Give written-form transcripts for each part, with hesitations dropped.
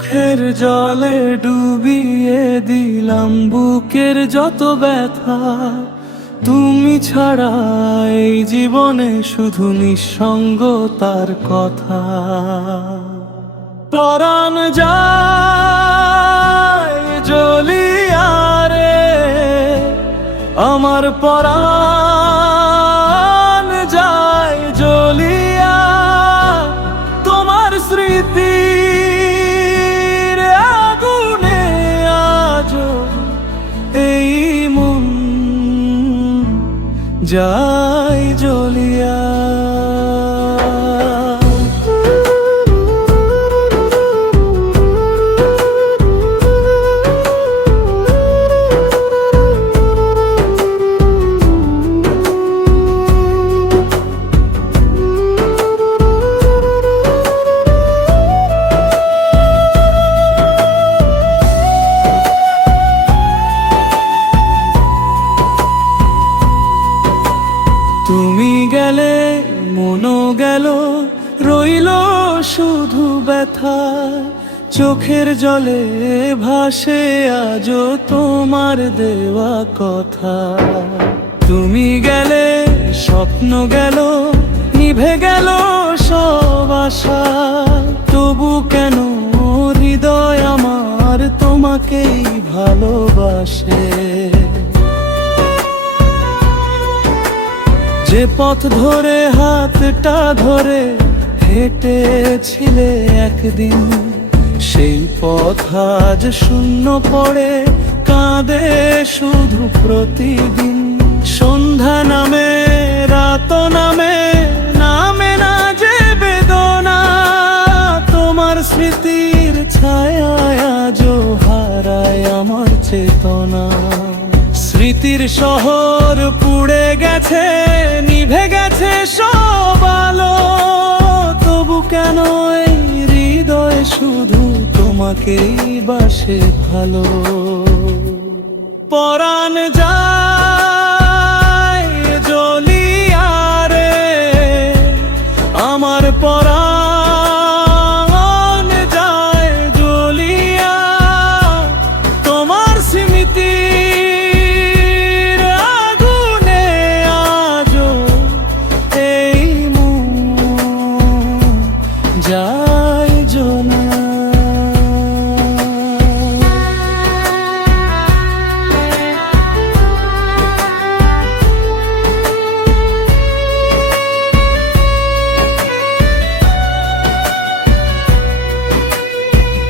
চোখের জলে ডুবিয়ে দিলাম বুকের যত ব্যথা। তুমি ছাড়া এই জীবনে শুধু নিঃসঙ্গতার কথা। পরাণ যায় জ্বলিয়া রে, আমার পরাণ যায় জ্বলিয়া। তোমার স্মৃতির আগুনে আজ এই মন যায় জ্বলিয়া। তুমি গেলে মনও গেল, রইল শুধু ব্যথা। চোখের জলে ভাসে আজও তোমার দেওয়া কথা। তুমি গেলে স্বপ্ন গেল, নিভে গেল সব আশা। তবু কেন হৃদয় আমার তোমাকেই ভালোবাসে। যে পথ ধরে হাতটা ধরে হেঁটেছিলে একদিন, সেই পথ আজ শূন্য পড়ে কাঁদে শুধু প্রতিদিন। সন্ধ্যা নামে রাত নামে, নামে না যে বেদনা। তোমার স্মৃতির ছায়ায় আজও হারায় আমার চেতনা। স্মৃতির শহর পুড়ে গেছে, নিভে গেছে সব আলো। তবু কেন এই হৃদয় শুধু তোমাকেই বাসে ভালো। পরাণ যায় জ্বলিয়া রে, আমার পরাণ যায় জ্বলিয়া। তোমার স্মৃতি যায় জোনা।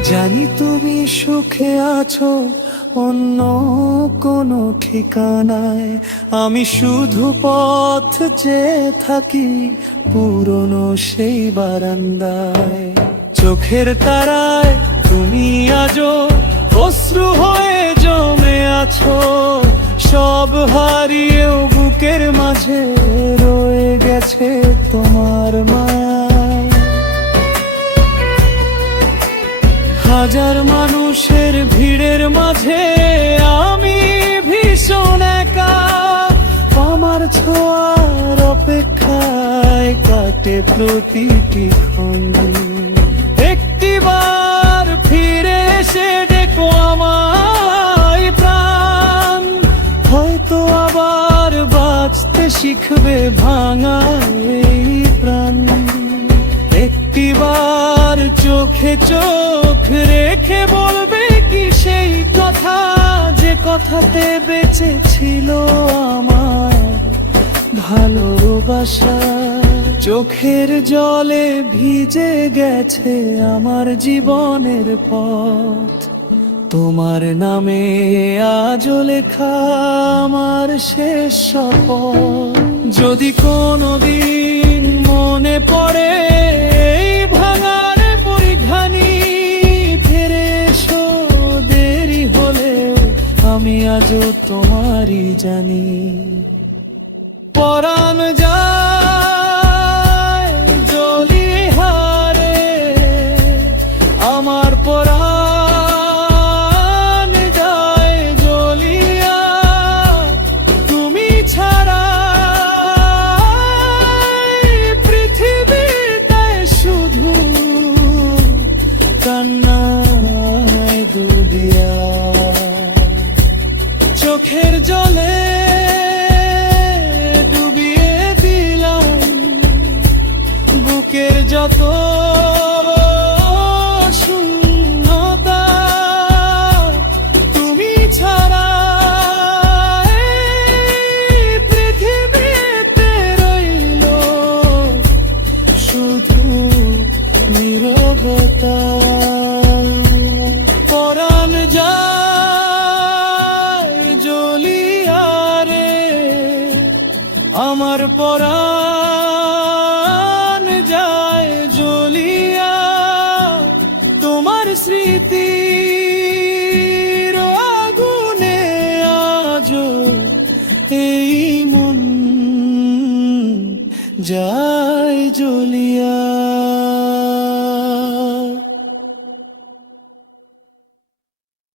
জানি তুমি সুখে আছো অন্য কোনো ঠিকানায়। আমি শুধু পথ চেয়ে থাকি পুরনো সেই বারান্দায়। চোখের তারায় তুমি আজও অশ্রু হয়ে জমে আছো। সব হারিয়েও বুকের মাঝে রয়ে গেছে তোমার মায়া। হাজার মানুষের ভিড়ের মাঝে আমি ভীষণ একা। আমার ছোঁয়ার অপেক্ষায় কাটে প্রতিটি ক্ষণ। একটিবার ফিরে এসে দেখো আমায় প্রাণ। হয়তো আবার বাঁচতে শিখবে ভাঙা এই প্রাণ। একটিবার চোখে চোখ রেখে বলবে কি সেই কথা, যে কথাতে বেঁচে ছিল আমার ভালোবাসা। চোখের জলে ভিজে গেছে আমার জীবনের পথ। তোমার নামে আজও লেখা আমার শেষ শপথ। যদি কোনোদিন মনে পড়ে এই ভাঙার পরিঘানি, ফিরে এসো দেরি হলেও আমি আজও তোমারই জানি। পরাণ যায় জ্বলিয়া রে, আমার পরাণ যায় জ্বলিয়া। তুমি ছাড়া পৃথিবীতে শুধু কান্না। যত শূন্যতা, তুমি ছাড়া এই পৃথিবীতে রইল শুধু নীরবতা। পরাণ যায় জ্বলিয়া রে, আমার পরাণ যায় জ্বলিয়া, তোমার স্মৃতির আগুনে আজো এই মন যায় জ্বলিয়া।